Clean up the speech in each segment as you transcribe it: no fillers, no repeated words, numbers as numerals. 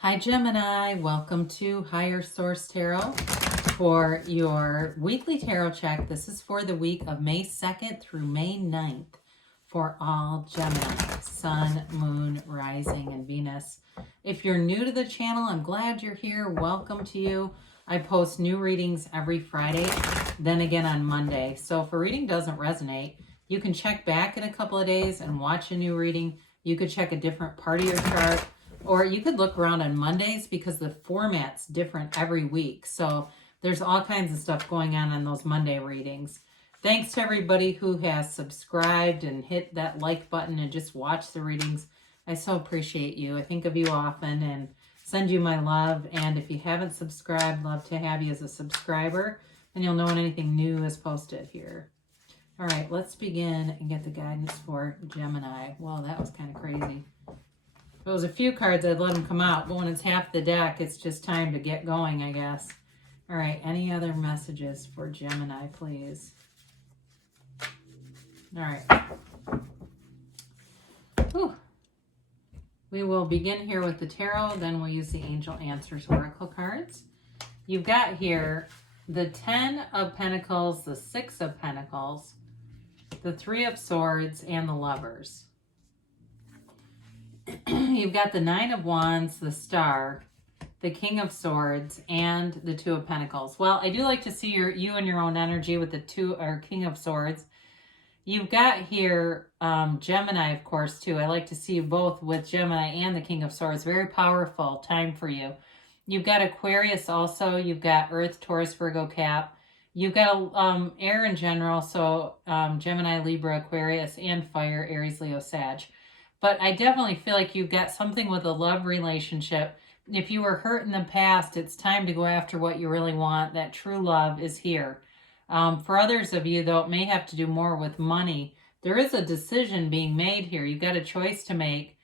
Hi Gemini, welcome to Higher Source Tarot for your weekly tarot check. This is for the week of May 2nd through May 9th for all Gemini, Sun, Moon, Rising, and Venus. If you're new to the channel, I'm glad you're here. Welcome to you. I post new readings every Friday, then again on Monday. So if a reading doesn't resonate, you can check back in a couple of days and watch a new reading. You could check a different part of your chart. Or you could look around on Mondays because the format's different every week. So there's all kinds of stuff going on those Monday readings. Thanks to everybody who has subscribed and hit that like button and just watch the readings. I so appreciate you. I think of you often and send you my love. And if you haven't subscribed, love to have you as a subscriber. And you'll know when anything new is posted here. All right, let's begin and get the guidance for Gemini. Well, that was kind of crazy. If it was a few cards, I'd let them come out, but when it's half the deck, it's just time to get going, I guess. All right, any other messages for Gemini, please? All right. Whew. We will begin here with the tarot, then we'll use the Angel Answers Oracle cards. You've got here the 10 of Pentacles, the 6 of Pentacles, the 3 of Swords, and the Lovers. You've got the 9 of Wands, the Star, the King of Swords, and the 2 of Pentacles. Well, I do like to see you and your own energy with the King of Swords. You've got here Gemini, of course, too. I like to see you both with Gemini and the King of Swords. Very powerful time for you. You've got Aquarius also. You've got Earth, Taurus, Virgo, Cap. You've got air in general, so Gemini, Libra, Aquarius, and fire, Aries, Leo, Sag. But I definitely feel like you've got something with a love relationship. If you were hurt in the past, it's time to go after what you really want. That true love is here. For others of you, though, it may have to do more with money. There is a decision being made here. You've got a choice to make.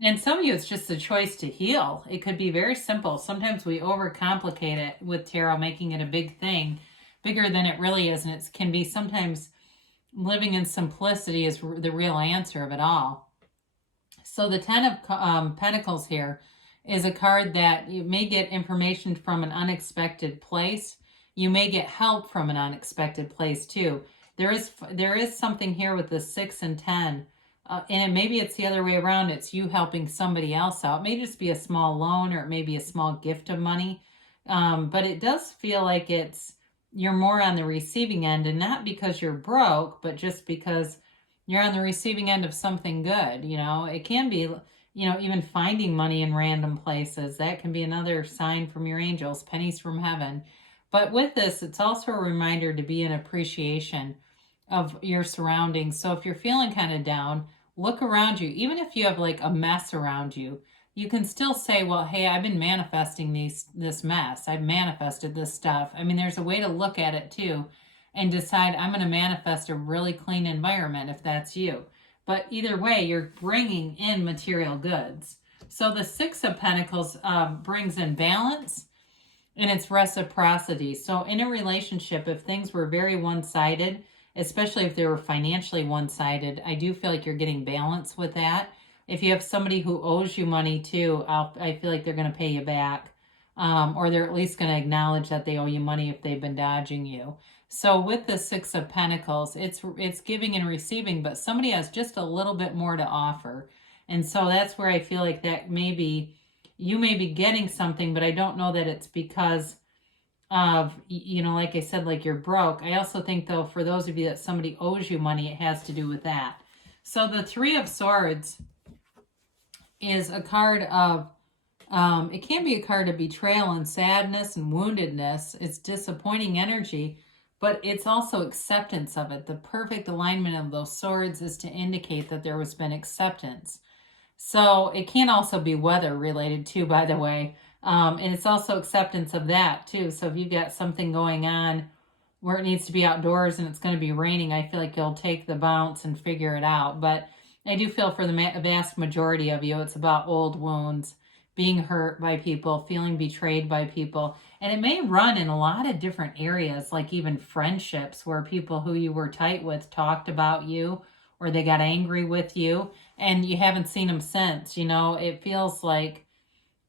And some of you, it's just a choice to heal. It could be very simple. Sometimes we overcomplicate it with tarot, making it a big thing, bigger than it really is. And it can be sometimes living in simplicity is the real answer of it all. So the 10 of Pentacles here is a card that you may get information from an unexpected place. You may get help from an unexpected place too. There is something here with the 6 and 10. And maybe it's the other way around. It's you helping somebody else out. It may just be a small loan or it may be a small gift of money. But it does feel like you're more on the receiving end, and not because you're broke, but just because you're on the receiving end of something good. You know, it can be, even finding money in random places. That can be another sign from your angels, pennies from heaven. But with this, it's also a reminder to be in appreciation of your surroundings. So if you're feeling kind of down, look around you. Even if you have like a mess around you, you can still say, well, hey, I've been manifesting this mess. I've manifested this stuff. I mean, there's a way to look at it too and decide I'm going to manifest a really clean environment if that's you. But either way, you're bringing in material goods. So the 6 of Pentacles brings in balance and it's reciprocity. So in a relationship, if things were very one-sided, especially if they were financially one-sided, I do feel like you're getting balance with that. If you have somebody who owes you money too, I feel like they're going to pay you back. Or they're at least going to acknowledge that they owe you money if they've been dodging you. So with the 6 of Pentacles, it's giving and receiving, but somebody has just a little bit more to offer. And so that's where I feel like that you may be getting something, but I don't know that it's because of, like I said, like you're broke. I also think, though, for those of you that somebody owes you money, it has to do with that. So the 3 of Swords is a card of, it can be a card of betrayal and sadness and woundedness. It's disappointing energy, but it's also acceptance of it. The perfect alignment of those swords is to indicate that there has been acceptance. So it can also be weather related too, by the way. And it's also acceptance of that too. So if you've got something going on where it needs to be outdoors and it's going to be raining, I feel like you'll take the bounce and figure it out. But I do feel for the vast majority of you, it's about old wounds, being hurt by people, feeling betrayed by people. And it may run in a lot of different areas, like even friendships where people who you were tight with talked about you or they got angry with you and you haven't seen them since. It feels like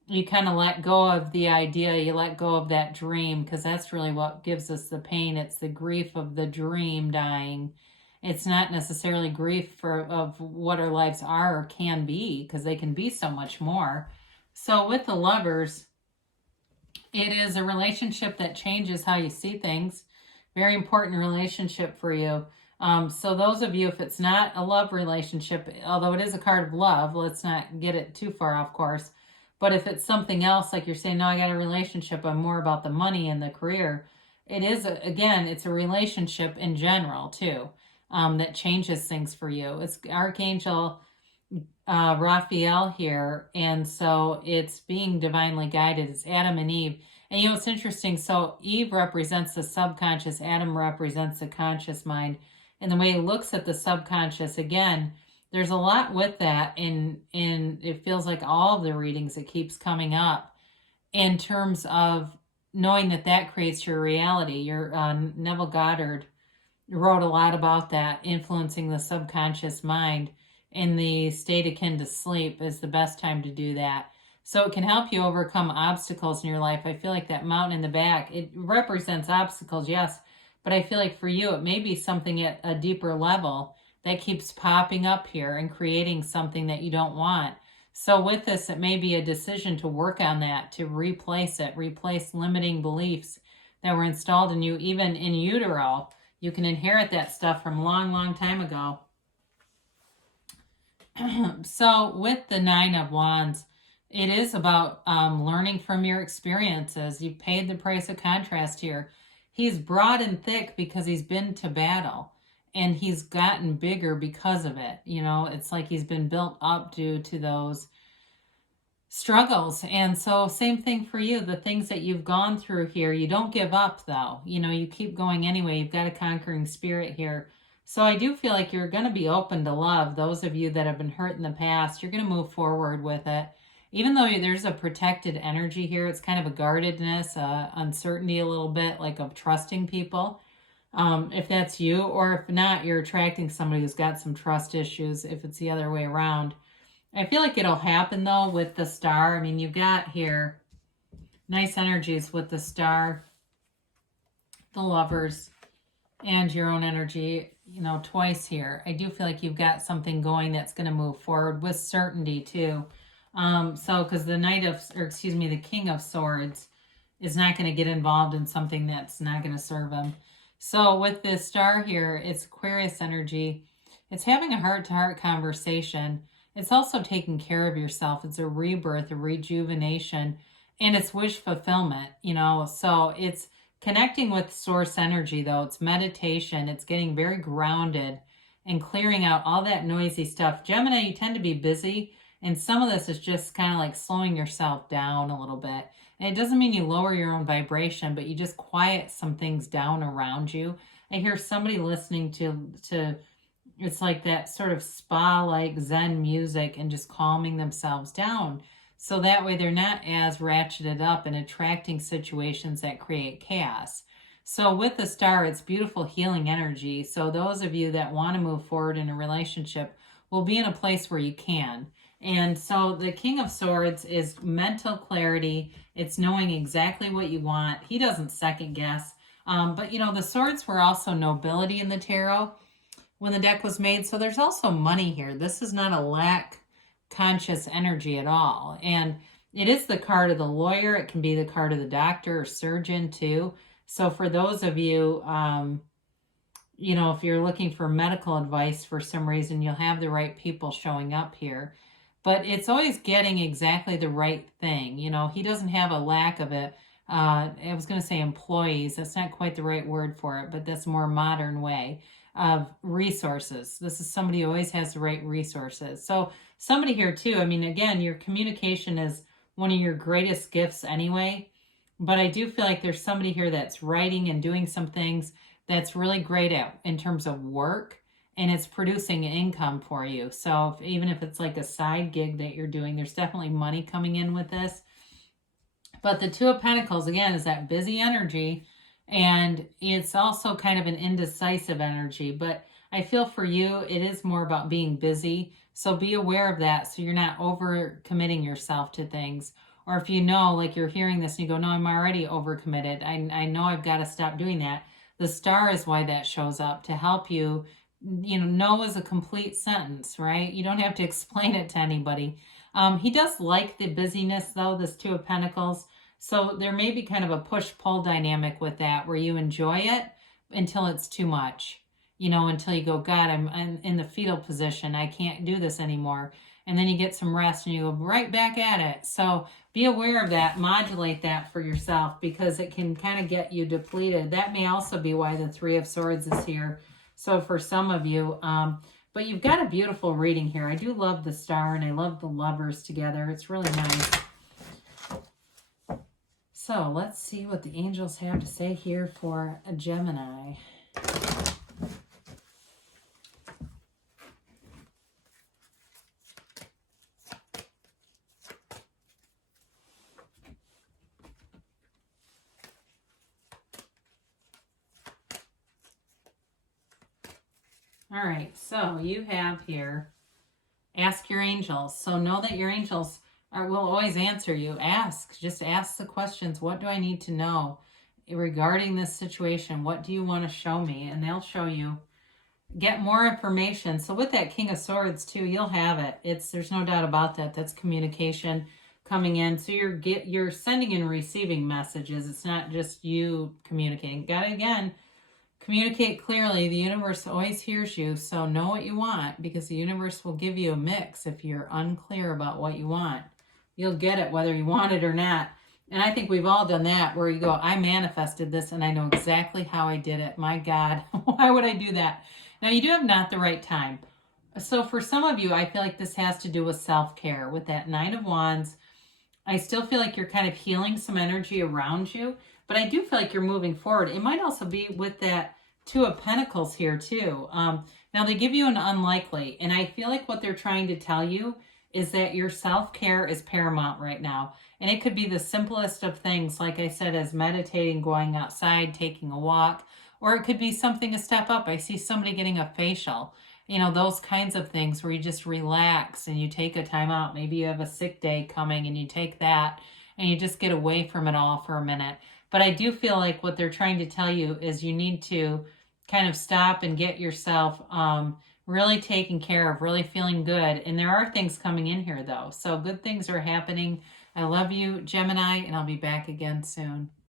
you kind of let go of the idea, you let go of that dream, because that's really what gives us the pain. It's the grief of the dream dying. It's not necessarily grief of what our lives are or can be, because they can be so much more. So with the Lovers, it is a relationship that changes how you see things. Very important relationship for you. So those of you, if it's not a love relationship, although it is a card of love, let's not get it too far off course. But if it's something else, like you're saying, no, I got a relationship, I'm more about the money and the career. It is, again, it's a relationship in general, too, that changes things for you. It's Archangel Raphael here, and so it's being divinely guided. It's Adam and Eve. And you know, it's interesting. So Eve represents the subconscious, Adam represents the conscious mind. And the way he looks at the subconscious, again, there's a lot with that. In it feels like all of the readings, it keeps coming up in terms of knowing that that creates your reality. Your Neville Goddard wrote a lot about that, influencing the subconscious mind. In the state akin to sleep is the best time to do that. So it can help you overcome obstacles in your life. I feel like that mountain in the back, it represents obstacles, yes, but I feel like for you, it may be something at a deeper level that keeps popping up here and creating something that you don't want. So with this, it may be a decision to work on that, to replace it, replace limiting beliefs that were installed in you, even in utero. You can inherit that stuff from a long, long time ago. So with the Nine of Wands, it is about learning from your experiences. You've paid the price of contrast here. He's broad and thick because he's been to battle, and he's gotten bigger because of it. You know, it's like he's been built up due to those struggles. And so same thing for you. The things that you've gone through here, you don't give up though. You know, you keep going anyway. You've got a conquering spirit here. So I do feel like you're going to be open to love. Those of you that have been hurt in the past, you're going to move forward with it. Even though there's a protected energy here, it's kind of a guardedness, uncertainty a little bit, like of trusting people. If that's you, or if not, you're attracting somebody who's got some trust issues, if it's the other way around. I feel like it'll happen though with the Star. I mean, you've got here nice energies with the Star, the Lovers, and your own energy, you know, twice here. I do feel like you've got something going that's going to move forward with certainty too. So because the King of Swords is not going to get involved in something that's not going to serve him. So with this Star here, it's Aquarius energy. It's having a heart-to-heart conversation. It's also taking care of yourself. It's a rebirth, a rejuvenation, and it's wish fulfillment, you know. So it's connecting with source energy, though. It's meditation. It's getting very grounded and clearing out all that noisy stuff. Gemini, you tend to be busy, and some of this is just kind of like slowing yourself down a little bit. And it doesn't mean you lower your own vibration, but you just quiet some things down around you. I hear somebody listening to it's like that sort of spa-like Zen music and just calming themselves down. So that way they're not as ratcheted up and attracting situations that create chaos. So with the Star, it's beautiful healing energy. So those of you that want to move forward in a relationship will be in a place where you can. And so the King of Swords is mental clarity. It's knowing exactly what you want. He doesn't second guess. But, you know, the swords were also nobility in the tarot when the deck was made. So there's also money here. This is not a lack conscious energy at all. And it is the card of the lawyer. It can be the card of the doctor or surgeon too. So for those of you, you know, if you're looking for medical advice for some reason, you'll have the right people showing up here. But it's always getting exactly the right thing. You know, he doesn't have a lack of it. I was going to say employees. That's not quite the right word for it, but that's a more modern way of resources. This is somebody who always has the right resources. So somebody here too, I mean, again, your communication is one of your greatest gifts anyway. But I do feel like there's somebody here that's writing and doing some things that's really great at in terms of work. And it's producing income for you. So even if it's like a side gig that you're doing, there's definitely money coming in with this. But the Two of Pentacles, again, is that busy energy. And it's also kind of an indecisive energy. But I feel for you, it is more about being busy. So be aware of that so you're not over committing yourself to things. Or if you know, like you're hearing this and you go, no, I'm already overcommitted. I know I've got to stop doing that. The star is why that shows up, to help you. You know, no is a complete sentence, right? You don't have to explain it to anybody. He does like the busyness, though, this Two of Pentacles. So there may be kind of a push-pull dynamic with that, where you enjoy it until it's too much. You know, until you go, God, I'm in the fetal position. I can't do this anymore. And then you get some rest and you go right back at it. So be aware of that. Modulate that for yourself, because it can kind of get you depleted. That may also be why the Three of Swords is here. So for some of you, but you've got a beautiful reading here. I do love the star and I love the lovers together. It's really nice. So let's see what the angels have to say here for a Gemini. All right, so you have here, ask your angels. So know that your angels will always answer you. Just ask the questions. What do I need to know regarding this situation? What do you want to show me? And they'll show you. Get more information. So with that King of Swords too, you'll have it. There's no doubt about that. That's communication coming in. So you're sending and receiving messages. It's not just you communicating. Got it again. Communicate clearly. The universe always hears you, so know what you want, because the universe will give you a mix if you're unclear about what you want. You'll get it whether you want it or not. And I think we've all done that, where you go, I manifested this and I know exactly how I did it. My God, why would I do that? Now, you do have not the right time. So for some of you, I feel like this has to do with self-care. With that Nine of Wands, I still feel like you're kind of healing some energy around you, but I do feel like you're moving forward. It might also be with that Two of Pentacles here too. Now they give you an unlikely, and I feel like what they're trying to tell you is that your self-care is paramount right now. And it could be the simplest of things, like I said, as meditating, going outside, taking a walk, or it could be something a step up. I see somebody getting a facial, you know, those kinds of things where you just relax and you take a time out. Maybe you have a sick day coming and you take that and you just get away from it all for a minute. But I do feel like what they're trying to tell you is you need to kind of stop and get yourself really taken care of, really feeling good. And there are things coming in here though. So good things are happening. I love you, Gemini, and I'll be back again soon.